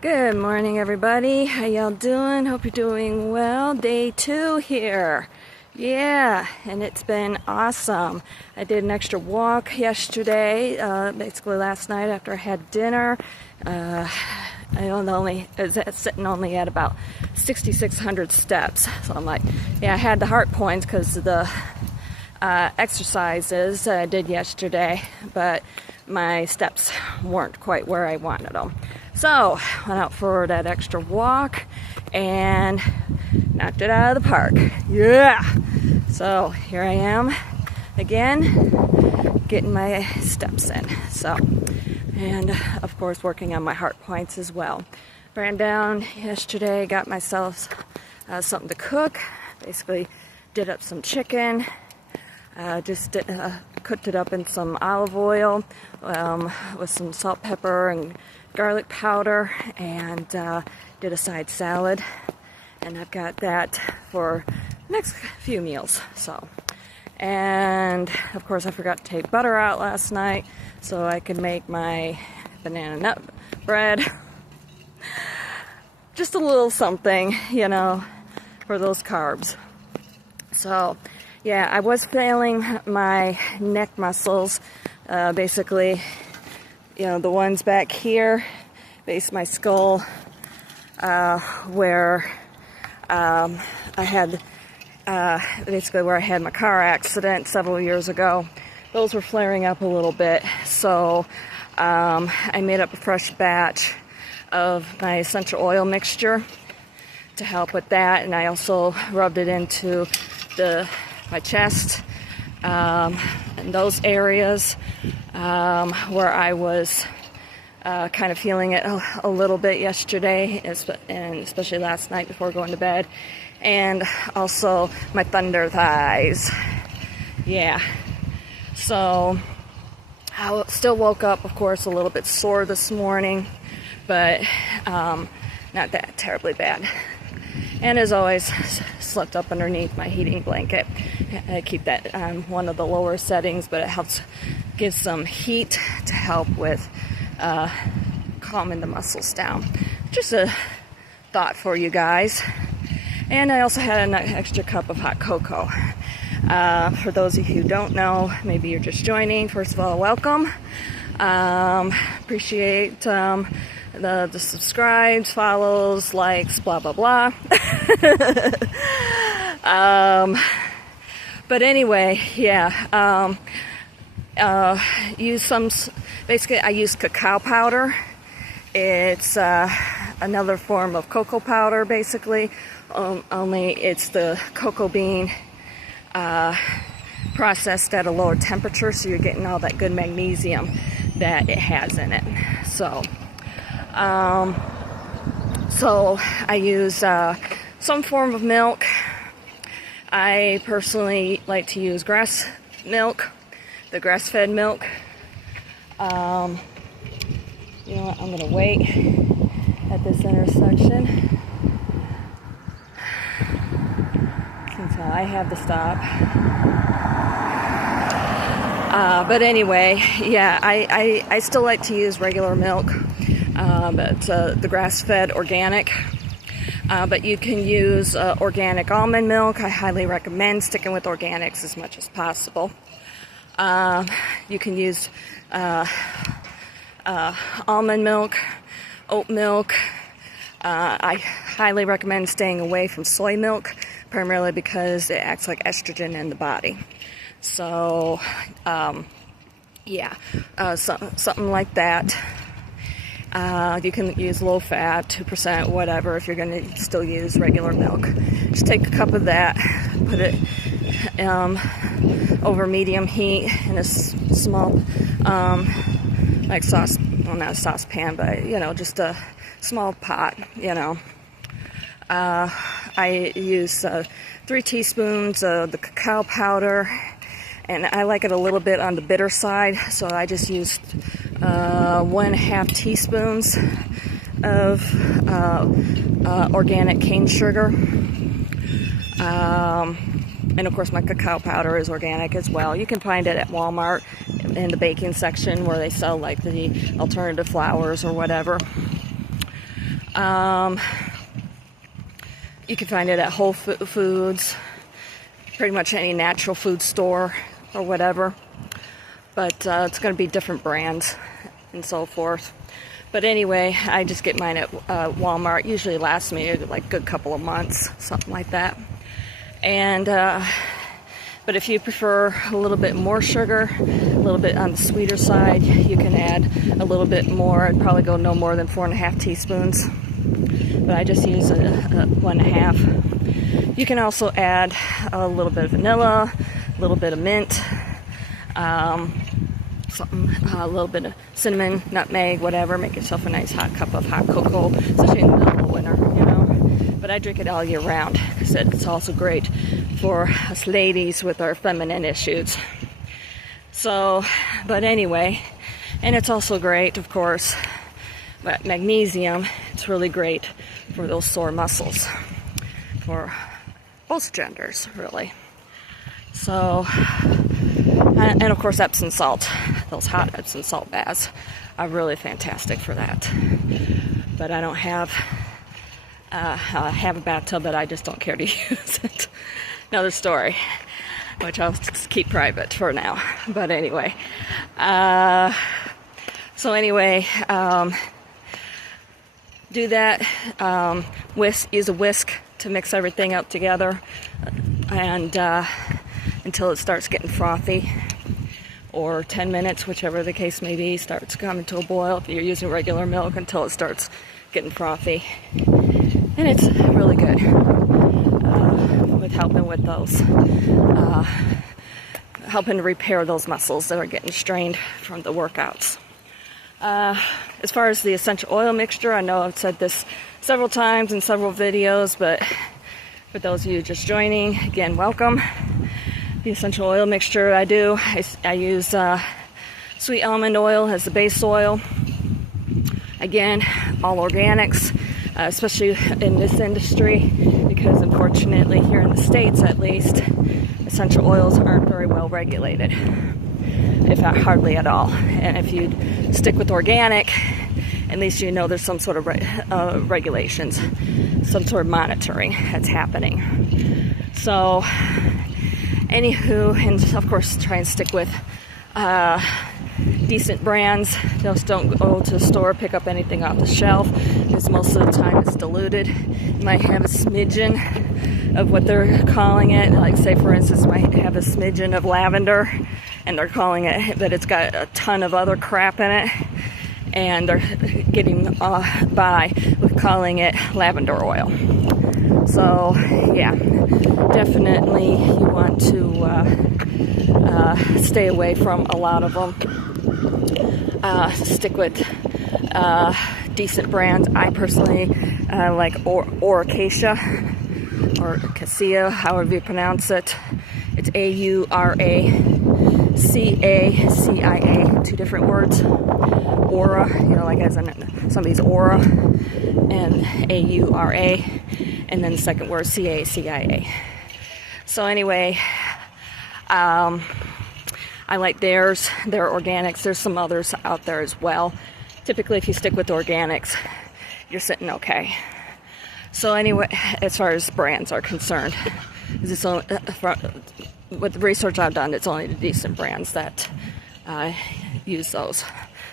Good morning, everybody. How y'all doing? Hope you're doing well. Day 2 here. Yeah, and it's been awesome. I did an extra walk yesterday, basically last night after I had dinner. I was sitting only at about 6,600 steps. So I'm like, yeah, I had the heart points because of the exercises I did yesterday, but my steps weren't quite where I wanted them. So went out for that extra walk and knocked it out of the park. Yeah! So here I am again, getting my steps in. So, and of course working on my heart points as well. Ran down yesterday, got myself something to cook. Basically did up some chicken. Cooked it up in some olive oil with some salt, pepper, and garlic powder, and did a side salad. And I've got that for the next few meals. So, and of course I forgot to take butter out last night so I could make my banana nut bread. Just a little something, for those carbs. So, yeah, I was feeling my neck muscles, basically, the ones back here, base my skull, where I had, basically where I had my car accident several years ago. Those were flaring up a little bit, so I made up a fresh batch of my essential oil mixture to help with that, and I also rubbed it into my chest, and those areas where I was kind of feeling it a little bit yesterday, and especially last night before going to bed, and also my thunder thighs. Yeah. So I still woke up, of course, a little bit sore this morning, but not that terribly bad. And as always, slept up underneath my heating blanket. I keep that on one of the lower settings, but it helps give some heat to help with calming the muscles down. Just a thought for you guys. And I also had an extra cup of hot cocoa. For those of you who don't know, maybe you're just joining, first of all, welcome. Appreciate the subscribes, follows, likes, blah, blah, blah. But anyway, yeah, basically I use cacao powder. It's another form of cocoa powder, basically, only it's the cocoa bean processed at a lower temperature, so you're getting all that good magnesium that it has in it. So I use some form of milk. I personally like to use grass milk, the grass-fed milk. You know what, I'm going to wait at this intersection. Since I have to stop. But anyway, yeah, I still like to use regular milk, but the grass-fed organic. But you can use organic almond milk. I highly recommend sticking with organics as much as possible. You can use almond milk, oat milk. I highly recommend staying away from soy milk, primarily because it acts like estrogen in the body. So, yeah, something like that. You can use low fat, 2%, whatever, if you're going to still use regular milk. Just take a cup of that, put it over medium heat in a small, like sauce, well, not a saucepan, but, just a small pot, I use 3 teaspoons of the cacao powder, and I like it a little bit on the bitter side, so I just used 1.5 teaspoons of organic cane sugar. And of course my cacao powder is organic as well. You can find it at Walmart in the baking section where they sell like the alternative flours or whatever. You can find it at Whole Foods, pretty much any natural food store or whatever. But it's going to be different brands and so forth. But anyway, I just get mine at Walmart. Usually lasts me like a good couple of months, something like that. And but if you prefer a little bit more sugar, a little bit on the sweeter side, you can add a little bit more. I'd probably go no more than 4.5 teaspoons. But I just use 1.5. You can also add a little bit of vanilla, a little bit of mint, a little bit of cinnamon, nutmeg, whatever. Make yourself a nice hot cup of hot cocoa, especially in the middle of winter, you know. But I drink it all year round because it's also great for us ladies with our feminine issues. So, but anyway, and it's also great, of course, but magnesium, it's really great for those sore muscles, for both genders, really. So, and of course Epsom salt, those hot Epsom salt baths are really fantastic for that. But I don't have, I have a bathtub, but I just don't care to use it. Another story, which I'll just keep private for now. But anyway, do that. Use a whisk to mix everything up together, and until it starts getting frothy, or 10 minutes, whichever the case may be, starts coming to a boil. If you're using regular milk, until it starts getting frothy, and it's really good with helping with those, helping to repair those muscles that are getting strained from the workouts. As far as the essential oil mixture, I know I've said this several times in several videos, but for those of you just joining, again, welcome. The essential oil mixture I use sweet almond oil as the base oil. Again, all organics, especially in this industry, because unfortunately here in the States at least, essential oils aren't very well regulated, if not hardly at all. And if you stick with organic, at least you know there's some sort of regulations, some sort of monitoring that's happening. So, anywho, and of course try and stick with decent brands. Just don't go to the store, pick up anything off the shelf, because most of the time it's diluted. You might have a smidgen of what they're calling it, like say for instance might have a smidgen of lavender, and they're calling it that it's got a ton of other crap in it, and they're getting by with calling it lavender oil. So yeah, definitely you want to stay away from a lot of them. Stick with decent brands. I personally like Auracacia, or Cassia, however you pronounce it. It's Auracacia, 2 different words. Aura, you know, like as in somebody's aura, and Aura, and then the second word CIA. So anyway, I like theirs. They're organics. There's some others out there as well. Typically, if you stick with organics, you're sitting okay. So anyway, as far as brands are concerned, it's only, with the research I've done, it's only the decent brands that use those,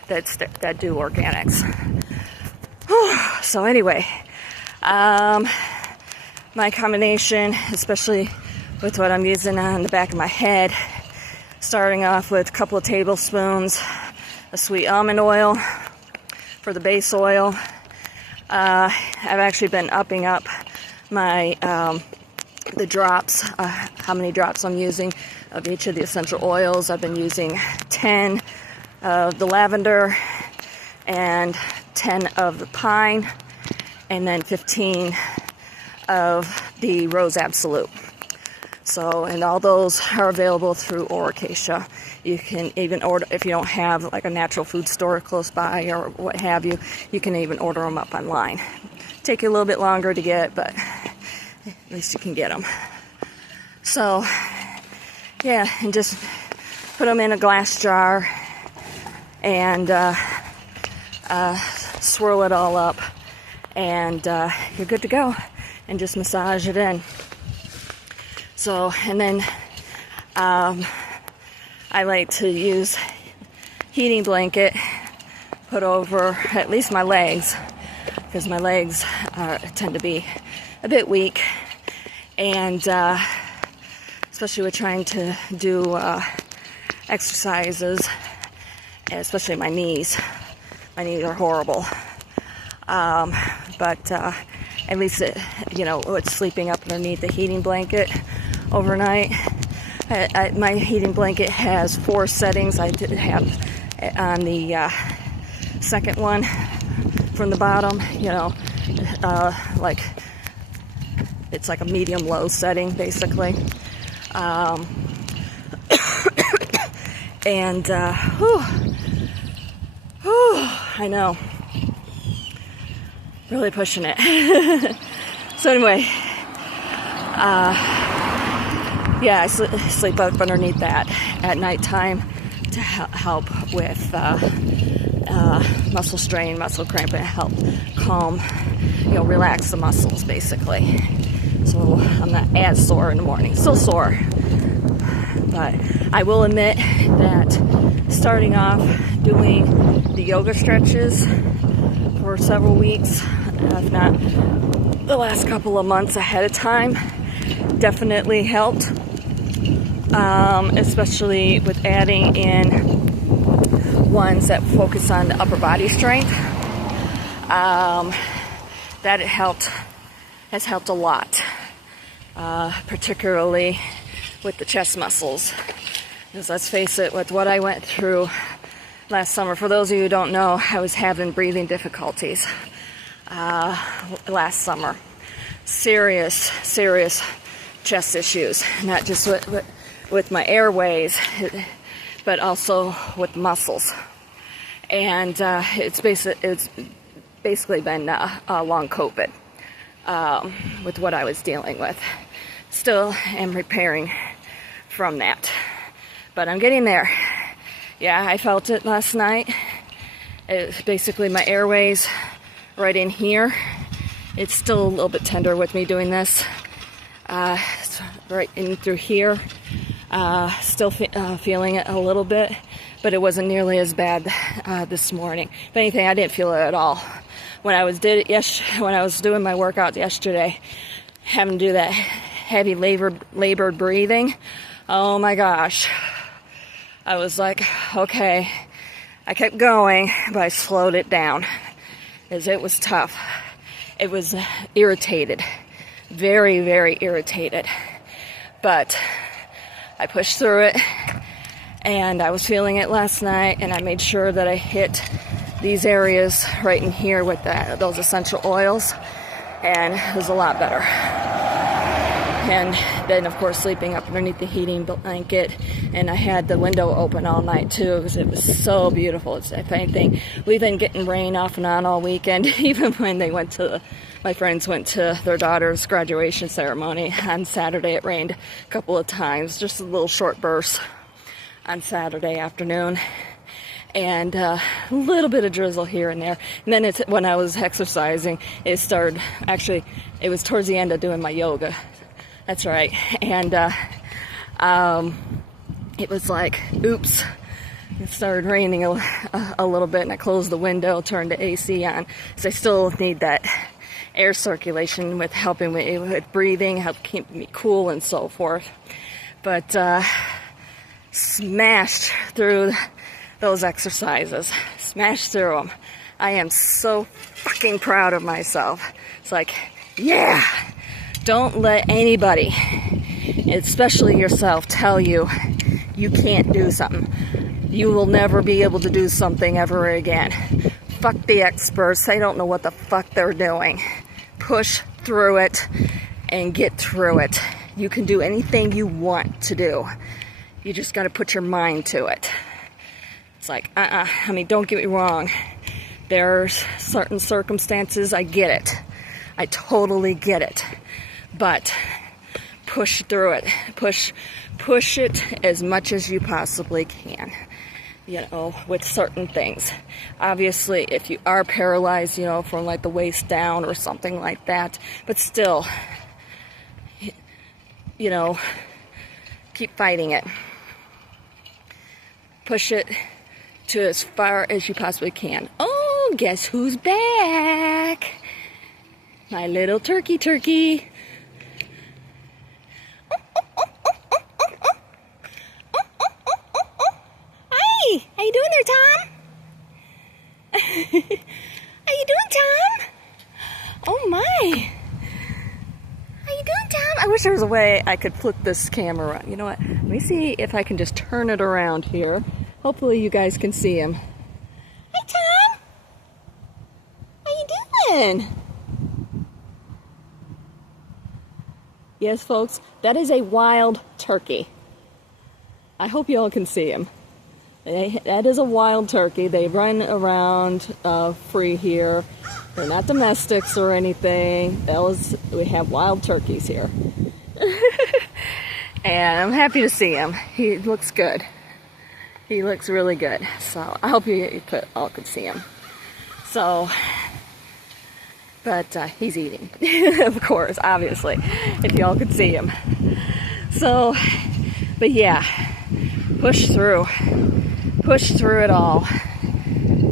that do organics. So anyway, my combination, especially with what I'm using on the back of my head, starting off with a couple of tablespoons of sweet almond oil for the base oil. I've actually been upping up my the drops, how many drops I'm using of each of the essential oils. I've been using 10 of the lavender and 10 of the pine, and then 15 of the rose absolute. So, and all those are available through Auracacia. You can even order, if you don't have like a natural food store close by or what have you, you can even order them up online. Take you a little bit longer to get, but at least you can get them. So, yeah, and just put them in a glass jar and swirl it all up, and you're good to go. And just massage it in. So, and then I like to use heating blanket put over at least my legs, because my legs tend to be a bit weak, and especially with trying to do exercises, especially my knees. My knees are horrible. But at least it's sleeping up underneath the heating blanket overnight. My heating blanket has 4 settings. I did have on the second one from the bottom, like it's like a medium-low setting, basically. And I know, really pushing it. So anyway, I sleep up underneath that at nighttime to help with muscle strain, muscle cramp, and help calm, relax the muscles, basically. So I'm not as sore in the morning. Still sore, but I will admit that starting off doing the yoga stretches for several weeks, if not the last couple of months ahead of time, definitely helped, especially with adding in ones that focus on the upper body strength. That has helped a lot, particularly with the chest muscles. Because let's face it, with what I went through last summer, for those of you who don't know, I was having breathing difficulties last summer. Serious chest issues, not just with my airways, but also with muscles. And it's basically been long COVID with what I was dealing with. Still am repairing from that, but I'm getting there. Yeah, I felt it last night. It's basically my airways right in here. It's still a little bit tender with me doing this. It's right in through here. Still feeling it a little bit, but it wasn't nearly as bad this morning. If anything, I didn't feel it at all. When I was doing my workout yesterday, having to do that heavy labored breathing, oh my gosh. I was like, okay. I kept going, but I slowed it down, as it was tough. It was irritated. Very, very irritated. But I pushed through it, and I was feeling it last night, and I made sure that I hit these areas right in here with those essential oils, and it was a lot better. And then, of course, sleeping up underneath the heating blanket, and I had the window open all night too, because it was so beautiful. If anything, we've been getting rain off and on all weekend. Even when my friends went to their daughter's graduation ceremony on Saturday, it rained a couple of times, just a little short burst on Saturday afternoon, and a little bit of drizzle here and there. And then when I was exercising, it was towards the end of doing my yoga. That's right. And it was like, oops, it started raining a little bit, and I closed the window, turned the AC on, because I still need that air circulation with helping with breathing, help keep me cool and so forth. But smashed through those exercises, smashed through them. I am so fucking proud of myself. It's like, yeah. Don't let anybody, especially yourself, tell you you can't do something. You will never be able to do something ever again. Fuck the experts. They don't know what the fuck they're doing. Push through it and get through it. You can do anything you want to do. You just got to put your mind to it. It's like, I mean, don't get me wrong. There's certain circumstances, I get it. I totally get it. But push through it. Push it as much as you possibly can. with certain things. Obviously, if you are paralyzed, from like the waist down or something like that, but still, keep fighting it. Push it to as far as you possibly can. Oh, guess who's back? My little turkey. Hi, how you doing there, Tom? How you doing, Tom? Oh my. How you doing, Tom? I wish there was a way I could flip this camera around. You know what? Let me see if I can just turn it around here. Hopefully you guys can see him. Hey, Tom. How you doing? Yes, folks, that is a wild turkey. I hope you all can see him. That is a wild turkey. They run around free here. They're not domestics or anything. We have wild turkeys here. And I'm happy to see him. He looks good. He looks really good. So I hope you all could see him. So, but he's eating, of course, obviously, if y'all could see him. So, but yeah, push through it all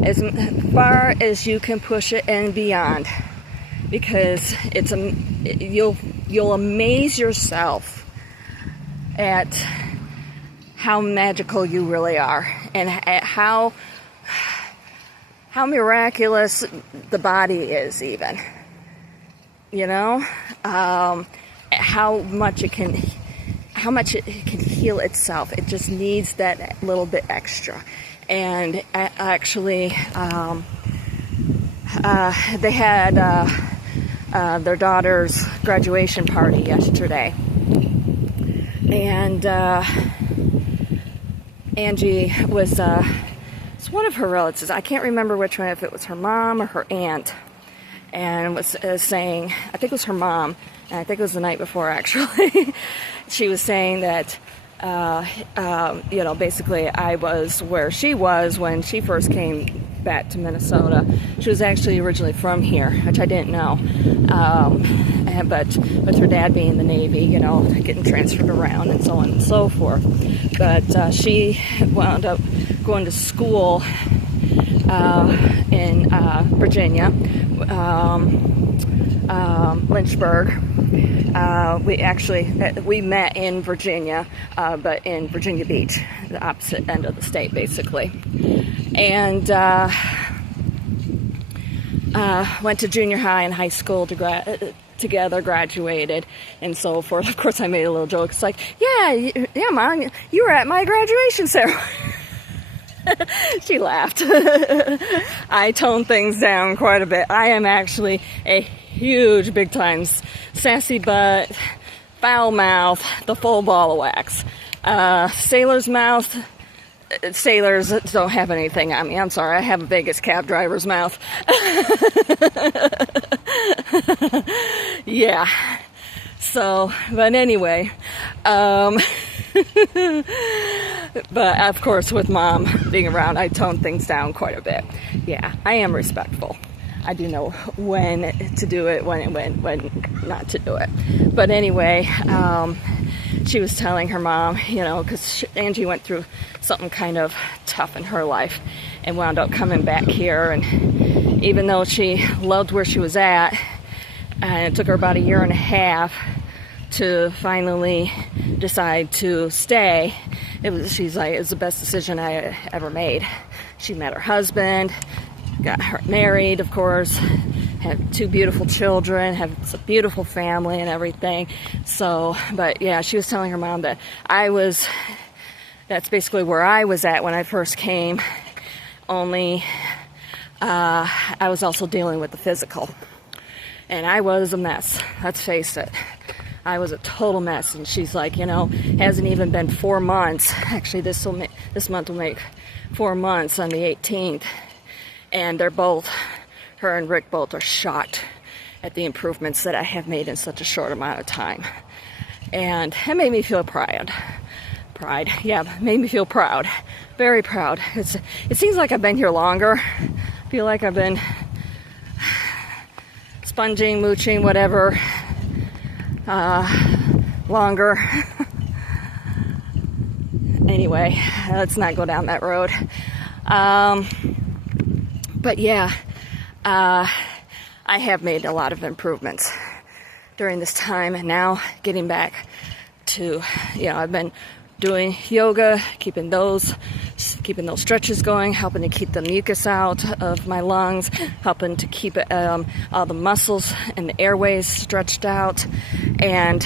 as far as you can push it and beyond, because you'll amaze yourself at how magical you really are, and at how miraculous the body is, even, how much it can heal itself. It just needs that little bit extra. And actually, they had their daughter's graduation party yesterday, and Angie was it's one of her relatives. I can't remember which one, if it was her mom or her aunt, and was saying, I think it was her mom, and I think it was the night before, actually. She was saying that basically I was where she was when she first came back to Minnesota. She was actually originally from here, which I didn't know. But with her dad being in the Navy, getting transferred around and so on and so forth. But she wound up going to school in Virginia, Lynchburg. We met in Virginia, but in Virginia Beach, the opposite end of the state, basically. And went to junior high and high school together, graduated, and so forth. Of course, I made a little joke. It's like, yeah, Mom, you were at my graduation ceremony. She laughed. I toned things down quite a bit. I am actually a huge, big time sassy butt, foul mouth, the full ball of wax. Sailor's mouth. Sailors don't have anything on me. I'm sorry. I have a Vegas cab driver's mouth. Yeah. So, but anyway, but of course with Mom being around, I tone things down quite a bit. Yeah, I am respectful. I do know when to do it, when not to do it. But anyway, she was telling her mom, because Angie went through something kind of tough in her life and wound up coming back here. And even though she loved where she was at, and it took her about 1.5 years to finally decide to stay, she's like, it's the best decision I ever made. She met her husband, got her married, of course, had 2 beautiful children, have a beautiful family and everything. So, but yeah, she was telling her mom that that's basically where I was at when I first came, only I was also dealing with the physical. And I was a mess, let's face it. I was a total mess. And she's like, hasn't even been 4 months. Actually, this month will make 4 months on the 18th. And her and Rick both are shocked at the improvements that I have made in such a short amount of time. And it made me feel proud. Pride. Yeah, made me feel proud. Very proud. It seems like I've been here longer. I feel like I've been sponging, mooching, whatever, longer. Anyway, let's not go down that road. But yeah, I have made a lot of improvements during this time, and now getting back to, I've been doing yoga, keeping those stretches going, helping to keep the mucus out of my lungs, helping to keep all the muscles and the airways stretched out. And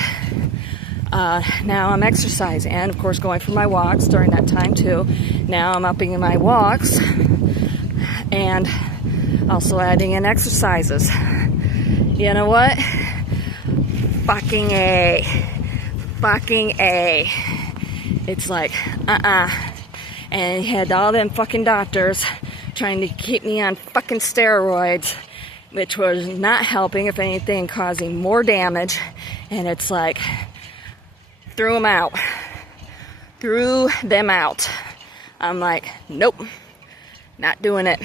now I'm exercising, and of course going for my walks during that time too. Now I'm upping in my walks and also adding in exercises. You know what? Fucking A. It's like, And he had all them fucking doctors trying to keep me on fucking steroids, which was not helping, if anything, causing more damage. And it's like, threw them out. I'm like, nope, not doing it.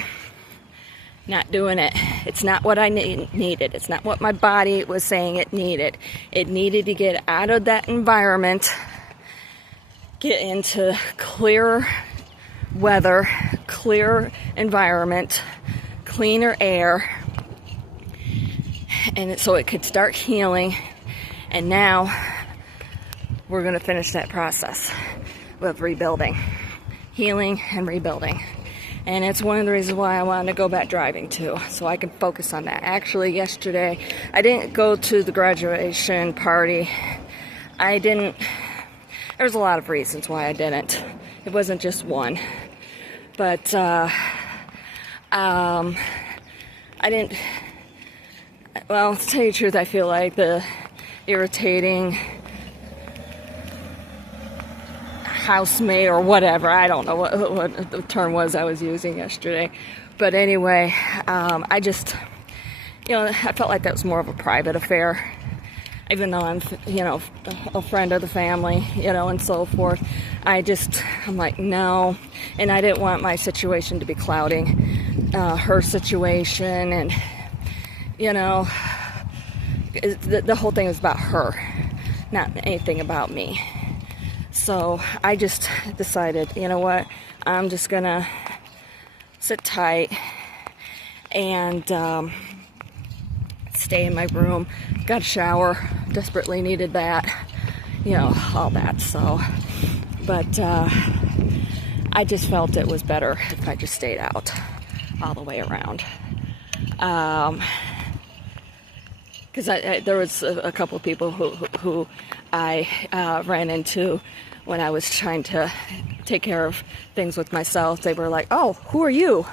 It's not what I needed. It's not what my body was saying it needed. It needed to get out of that environment, get into clearer weather, clear environment, cleaner air, and so it could start healing. And now we're going to finish that process with rebuilding, healing and rebuilding. And it's one of the reasons why I wanted to go back driving too, so I can focus on that. Actually, yesterday, I didn't go to the graduation party. There was a lot of reasons why I didn't. It wasn't just one. But, I didn't, well, to tell you the truth, I feel like the irritating housemate or whatever, I don't know what the term was I was using yesterday, but anyway, I just, I felt like that was more of a private affair, even though I'm, a friend of the family, and so forth. I'm like, no, and I didn't want my situation to be clouding her situation, and the whole thing was about her, not anything about me. So I just decided, you know what, I'm just gonna sit tight and stay in my room. Got a shower, desperately needed that, all that. So, but I just felt it was better if I just stayed out all the way around. Because there was a couple of people who I ran into when I was trying to take care of things with myself. They were like, "Oh, who are you?"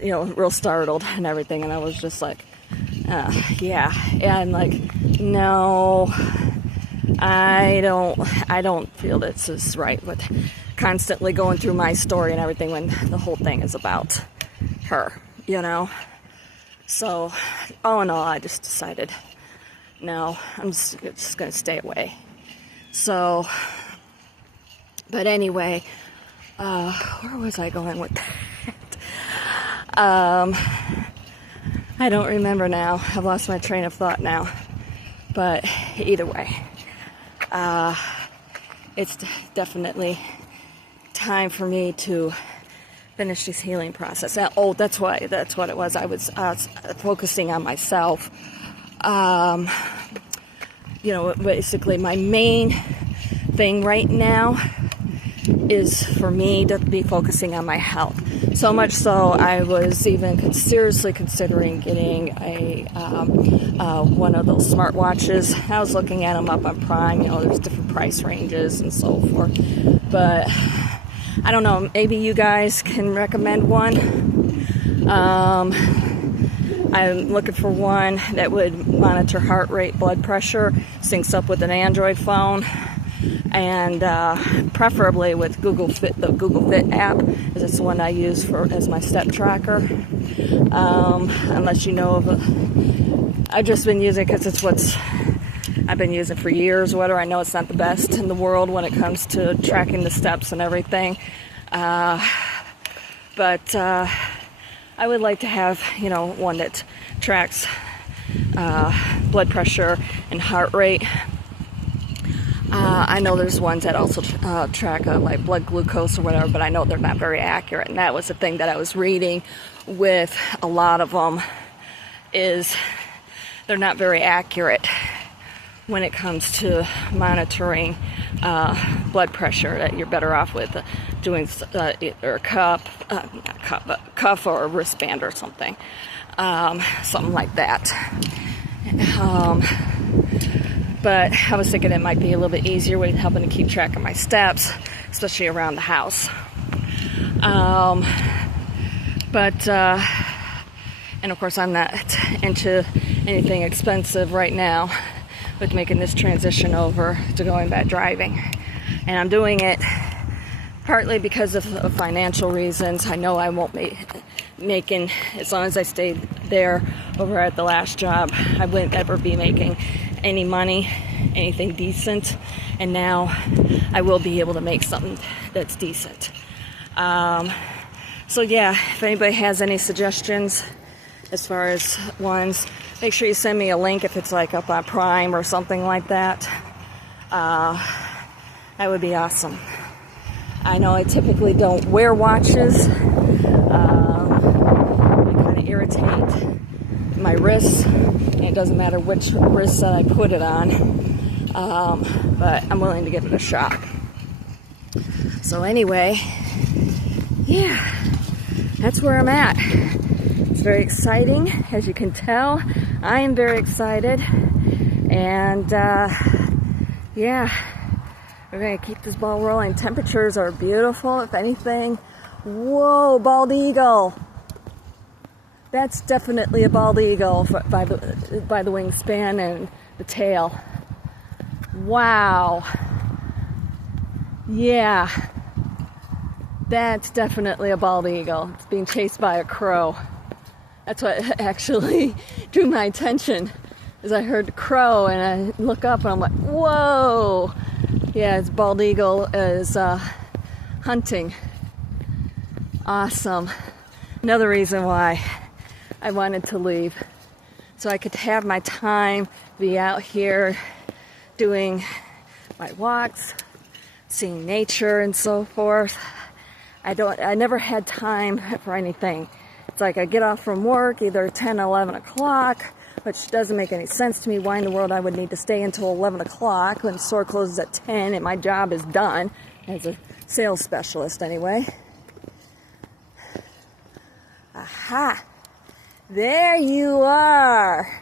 Real startled and everything. And I was just like, "Yeah." And like, no, I don't feel this is right with constantly going through my story and everything when the whole thing is about her, So, all in all, I just decided, no, I'm just going to stay away. So, but anyway, where was I going with that? I don't remember now. I've lost my train of thought now. But either way, it's definitely time for me to finish this healing process. That's what it was. I was focusing on myself. Basically my main thing right now is for me to be focusing on my health. So much so, I was even seriously considering getting one of those smartwatches. I was looking at them up on Prime. There's different price ranges and so forth. But I don't know, maybe you guys can recommend one. I'm looking for one that would monitor heart rate, blood pressure, syncs up with an Android phone, and preferably with Google Fit, the Google Fit app, because it's the one I use as my step tracker. Unless you know of I've just been using it because it's what's I've been using for years. Whether I know it's not the best in the world when it comes to tracking the steps and everything, but I would like to have, one that tracks blood pressure and heart rate. I know there's ones that also track like blood glucose or whatever, but I know they're not very accurate. And that was the thing that I was reading with a lot of them, is they're not very accurate when it comes to monitoring blood pressure. That you're better off with doing either a cuff or a wristband or something, something like that. But I was thinking it might be a little bit easier with helping to keep track of my steps, especially around the house. And of course I'm not into anything expensive right now with making this transition over to going back driving. And I'm doing it partly because of financial reasons. I know I won't be making, as long as I stayed there over at the last job, I wouldn't ever be making any money, anything decent, and now I will be able to make something that's decent. So yeah, if anybody has any suggestions as far as ones, make sure you send me a link if it's like up on Prime or something like that. That would be awesome. I know I typically don't wear watches. They kind of irritate my wrists. It doesn't matter which wrist that I put it on, but I'm willing to give it a shot. So anyway, yeah, that's where I'm at. It's very exciting, as you can tell. I am very excited, and yeah, we're going to keep this ball rolling. Temperatures are beautiful, if anything. Whoa, bald eagle. That's definitely a bald eagle by the wingspan and the tail. Wow. Yeah. That's definitely a bald eagle. It's being chased by a crow. That's what actually drew my attention, is I heard the crow and I look up and I'm like, whoa. Yeah, it's bald eagle is hunting. Awesome. Another reason why I wanted to leave, so I could have my time, be out here doing my walks, seeing nature and so forth. I never had time for anything. It's like I get off from work either 10 or 11 o'clock, which doesn't make any sense to me. Why in the world I would need to stay until 11 o'clock when the store closes at 10 and my job is done as a sales specialist anyway. Aha! There you are!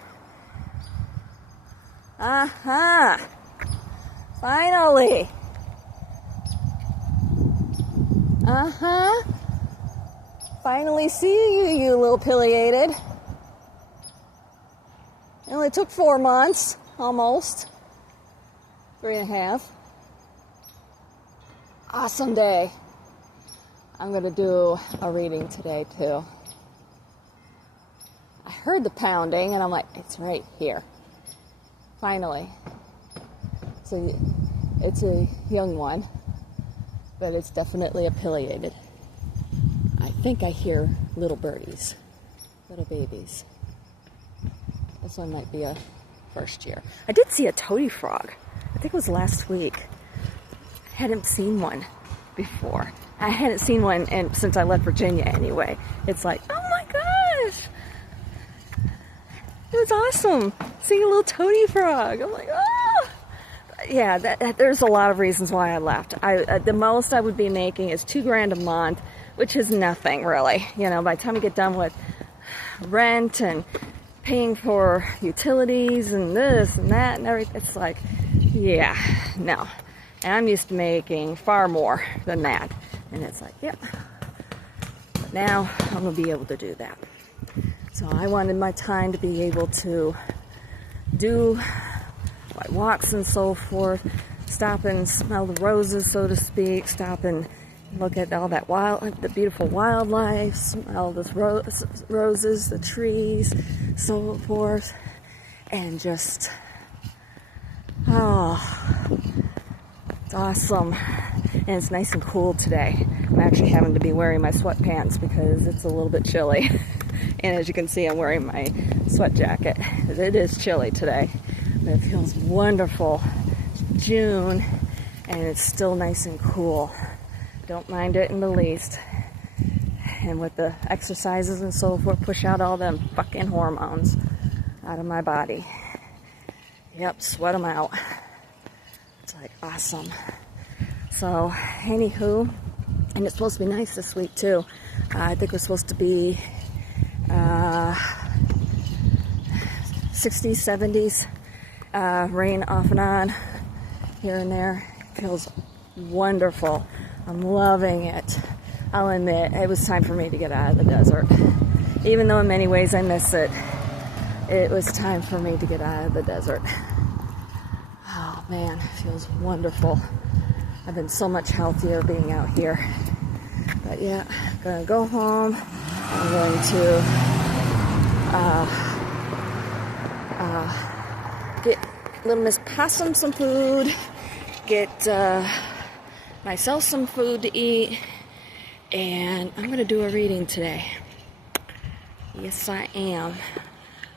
Aha! Finally! Uh-huh! Finally see you, you little pileated. It only took 4 months, almost. 3.5. Awesome day. I'm going to do a reading today, too. I heard the pounding, and I'm like, it's right here. Finally. So it's a young one, but it's definitely a pileated. I think I hear little birdies, little babies. This one might be a first year. I did see a toady frog. I think it was last week. I hadn't seen one before. I hadn't seen one since I left Virginia anyway. It's like, oh my gosh! It was awesome seeing a little toady frog. I'm like, oh! Yeah, there's a lot of reasons why I left. The most I would be making is $2,000 a month, which is nothing really. You know, by the time you get done with rent and paying for utilities and this and that and everything, it's like, yeah, no. And I'm used to making far more than that. And it's like, yep. But now I'm going to be able to do that. So I wanted my time to be able to do my walks and so forth, stop and smell the roses, so to speak, stop and look at all that the beautiful wildlife, smell the roses, the trees, so forth, and just Oh, it's awesome. And it's nice and cool today. I'm actually having to be wearing my sweatpants because it's a little bit chilly. And as you can see, I'm wearing my sweat jacket. It is chilly today, but it feels wonderful. It's June, and it's still nice and cool. Don't mind it in the least. And with the exercises and so forth, push out all them fucking hormones out of my body. Yep, sweat them out. It's like awesome. So, anywho, and it's supposed to be nice this week too. I think it was supposed to be 60s, 70s, rain off and on here and there. It feels wonderful. I'm loving it. I'll admit, it was time for me to get out of the desert. Even though in many ways I miss it, it was time for me to get out of the desert. Oh man, it feels wonderful. I've been so much healthier being out here. But yeah, I'm gonna go home. I'm going to get little Miss Possum some food, get myself some food to eat, and I'm going to do a reading today. Yes, I am.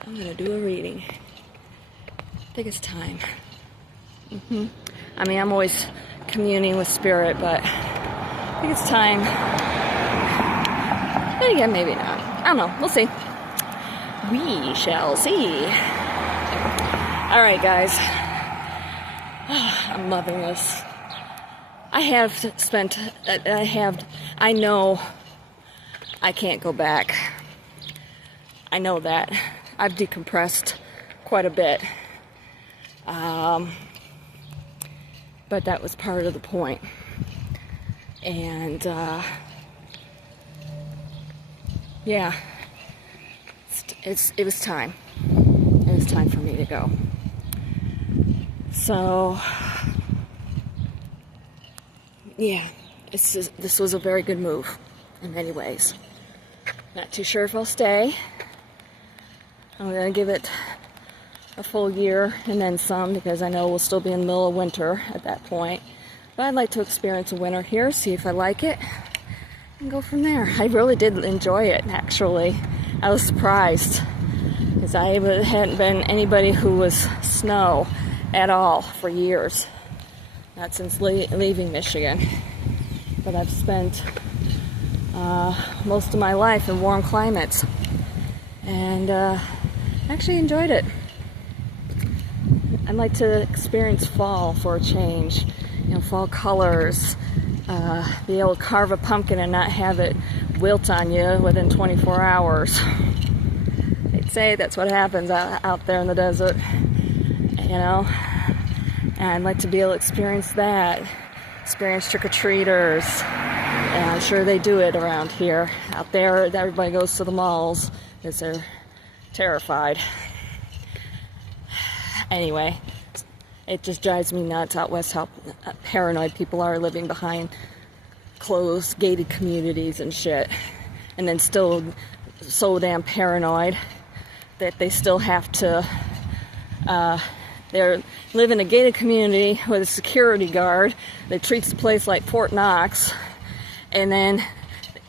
I'm going to do a reading. I think it's time. I mean, I'm always communing with spirit, but I think it's time. But again, maybe not. I don't know. We'll see. We shall see. All right, guys. I'm loving this. I know I can't go back. I know that. I've decompressed quite a bit. But that was part of the point. And, yeah, it was time. It was time for me to go. So, yeah, this was a very good move in many ways. Not too sure if I'll stay. I'm going to give it a full year and then some, because I know we'll still be in the middle of winter at that point. But I'd like to experience a winter here, see if I like it, and go from there. I really did enjoy it, actually. I was surprised, because I hadn't been anybody who was snow at all for years. Not since leaving Michigan. But I've spent most of my life in warm climates. And actually enjoyed it. I'd like to experience fall for a change. You know, fall colors, be able to carve a pumpkin and not have it wilt on you within 24 hours. They'd say that's what happens out there in the desert, you know. And I'd like to be able to experience that, experience trick-or-treaters. And I'm sure they do it around here. Out there, everybody goes to the malls because they're terrified. Anyway, it just drives me nuts out west how paranoid people are living behind closed, gated communities and shit. And then still so damn paranoid that they still have to, they live in a gated community with a security guard that treats the place like Fort Knox. And then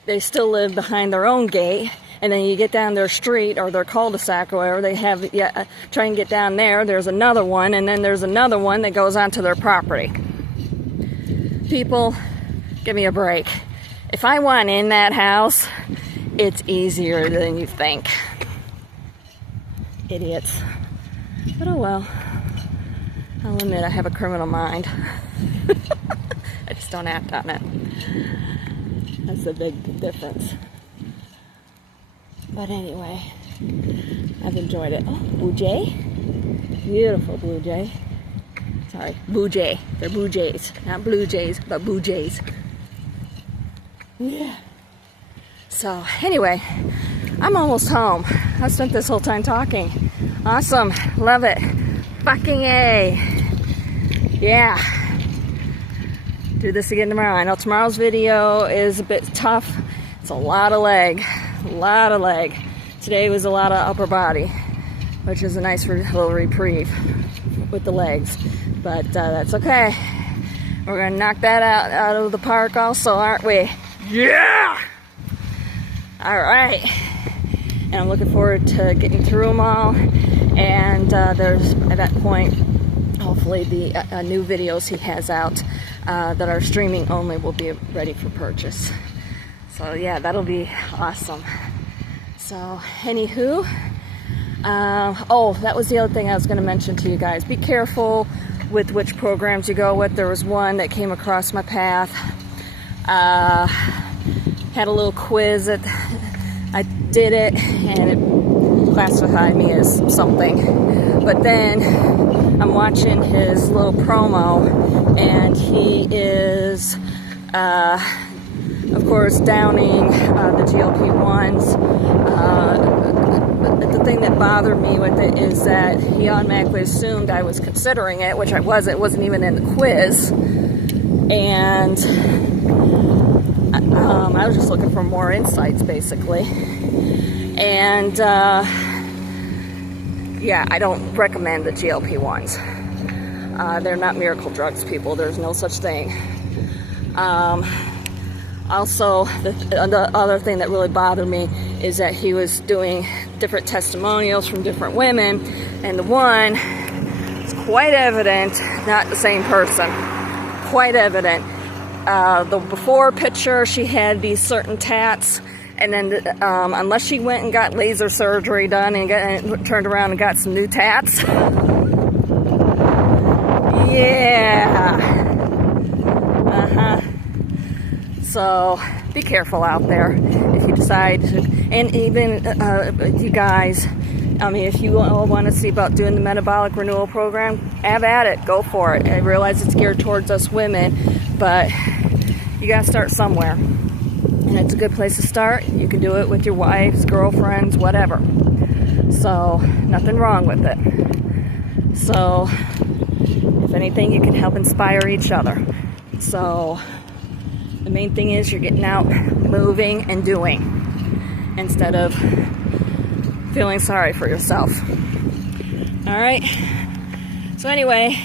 they still live behind their own gate. And then you get down their street or their cul-de-sac or whatever, they have, try and get down there, there's another one, and then there's another one that goes onto their property. People, give me a break. If I want in that house, it's easier than you think. Idiots. But oh well. I'll admit I have a criminal mind. I just don't act on it. That's the big difference. But anyway, I've enjoyed it. Oh, blue jay. Beautiful blue jay. Sorry, blue jay. They're blue jays. Not blue jays, but blue jays. Yeah. So, anyway, I'm almost home. I spent this whole time talking. Awesome. Love it. Fucking A. Yeah. Do this again tomorrow. I know tomorrow's video is a bit tough. It's a lot of leg. A lot of leg. Today was a lot of upper body. which is a nice little reprieve with the legs. But that's okay. We're gonna knock that out of the park also, aren't we? Yeah! All right. And I'm looking forward to getting through them all. And there's, at that point, hopefully the new videos he has out that are streaming only will be ready for purchase. So yeah, that'll be awesome. So anywho, oh, that was the other thing I was going to mention to you guys. Be careful with which programs you go with. There was one that came across my path. Had a little quiz that I did it, and it classified me as something. But then I'm watching his little promo, and he is, of course, downing the GLP-1s. The thing that bothered me with it is that he automatically assumed I was considering it, which I wasn't. It wasn't even in the quiz. And I was just looking for more insights, basically. And yeah, I don't recommend the GLP-1s. They're not miracle drugs, people. There's no such thing. Also, the other thing that really bothered me is that he was doing different testimonials from different women, and the one is quite evident, not the same person. Quite evident. The before picture, she had these certain tats, and then unless she went and got laser surgery done and turned around and got some new tats. Yeah. So be careful out there if you decide to, and even you guys, I mean, if you all want to see about doing the metabolic renewal program, have at it, go for it. I realize it's geared towards us women, but you got to start somewhere, and it's a good place to start. You can do it with your wives, girlfriends, whatever. So nothing wrong with it. So if anything, you can help inspire each other. So the main thing is you're getting out, moving, and doing, instead of feeling sorry for yourself. All right. So anyway,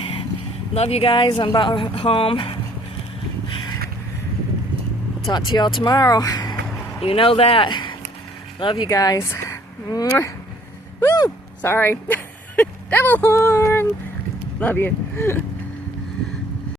love you guys. I'm about home. Talk to y'all tomorrow. You know that. Love you guys. Mwah. Woo! Sorry. Devil horn. Love you.